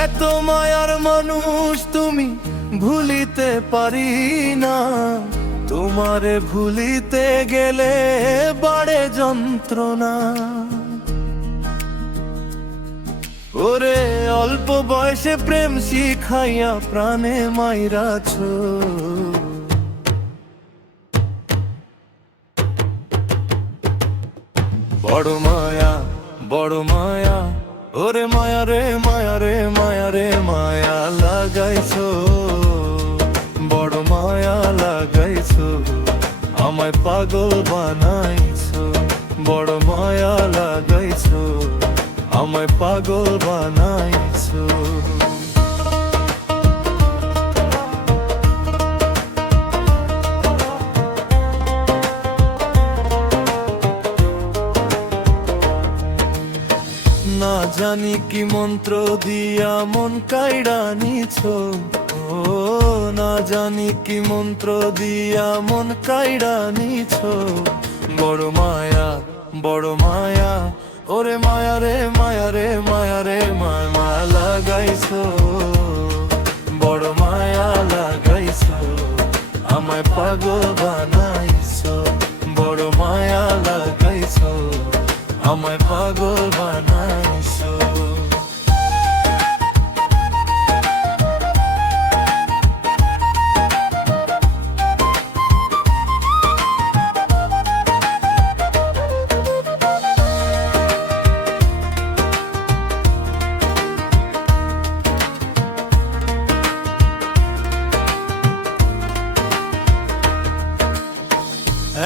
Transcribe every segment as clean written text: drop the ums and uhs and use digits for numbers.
এত মায়ার মানুষ তুমি, ভুলিতে পারি না। তোমারে ভুলিতে গেলে বাড়ে যন্ত্রণা। ওরে অল্প বয়সে প্রেম শিখাইয়া প্রাণে মাইরাছ। বড় মায়া, বড় মায়া, ওরে মায়া রে মায়া রে মায়া রে মায়া লাগাইছো। বড় মায়া লাগাইছো, আমায় পাগল বানাইছো। বড় মায়া লাগাইছো, আমায় পাগল বানাইছো। না জানি কি মন্ত্র দিয়া মন কাইড়া নিছো। ও না জানি কি মন্ত্র দিয়া মন কাইড়া নিছো। বড় মায়া, বড় মায়া, ওরে মায়া রে মায়া রে মায়া রে মায়া মায়া লাগাইছো। বড় মায়া লাগাইছো, আমায় পাগল বানাইছো। বড় মায়া লাগাইছো, আমায় পাগল বানাইছো।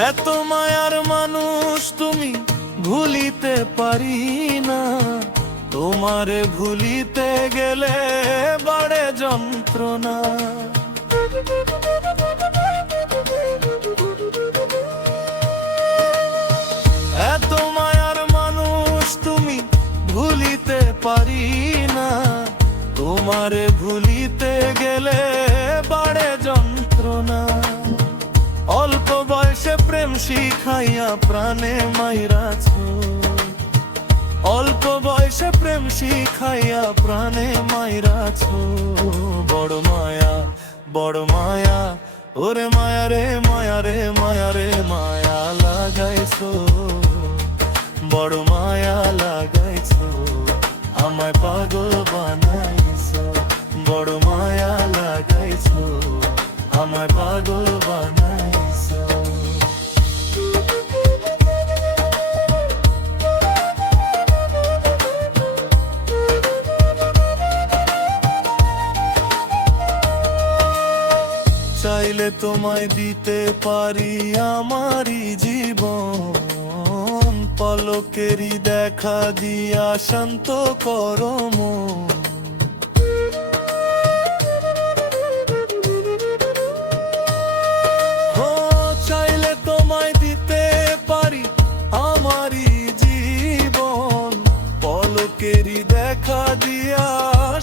এত মায়ার মানুষ তুমি, ভুলিতে পারি না। তোমারে ভুলিতে গেলে বাড়ে যন্ত্রণা। এত মায়ার মানুষ তুমি, ভুলিতে পারি না। তোমারে ভুলিতে গেলে বাড়ে যন্ত্রণা। অল্প বয়সে প্রেম শিখাইয়া প্রাণে মাইরাছো। অল্প বয়সে প্রেম শিখাইয়া প্রাণে মাইরাছো। বড় মায়া, বড় মায়া, ওরে মায়া রে মায়া রে মায়া রে মায়া লাগাইছো। বড় মায়া লাগাইছো, আমায় পাগল বানাইছো। বড় মায়া লাগাইছো, আমায় পাগল বানাইছো। চাইলে তোমায় দিতে পারি আমারই জীবন। পলকেরই দেখা দিয়া শান্ত করো মন। চাইলে তোমায় দিতে পারি আমারই জীবন। পলকেরই দেখা দিয়া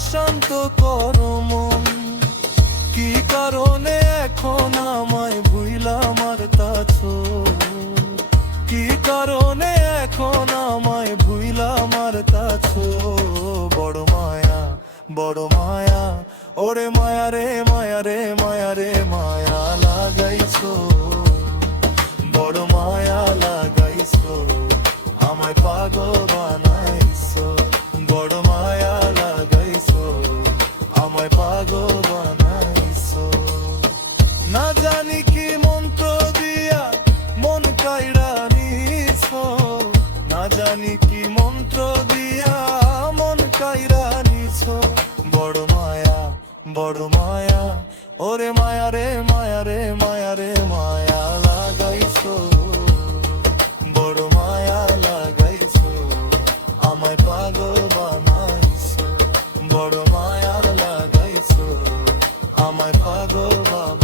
শান্ত করো মন। কি কারণে এখন আমায় ভুইলা মারতাছো? কি কারণে এখন আমায় ভুইলা মারতাছো? বড় মায়া, বড় মায়া, ওরে মায়া রে মায়া রে মায়া রে মায়া লাগাইছো। বড় মায়া লাগাইছো, আমায় পাগল বানাইছো। বড় মায়া লাগাইছো, আমায় পাগল বানাইছো। না জানি কি মন্ত্র দিয়া মন কাইড়া নিছো। না জানি কি মন্ত্র দিয়া মন কাইড়া নিছো। বড় মায়া, বড় মায়া, ওরে মায়া রে মায়া রে মায়া রে মায়া লাগাইছো। বড় মায়া লাগাইছো, আমায় পাগল বানাইছো। বড় মায়া লাগাইছো, আমায় পাগল বানাইছো।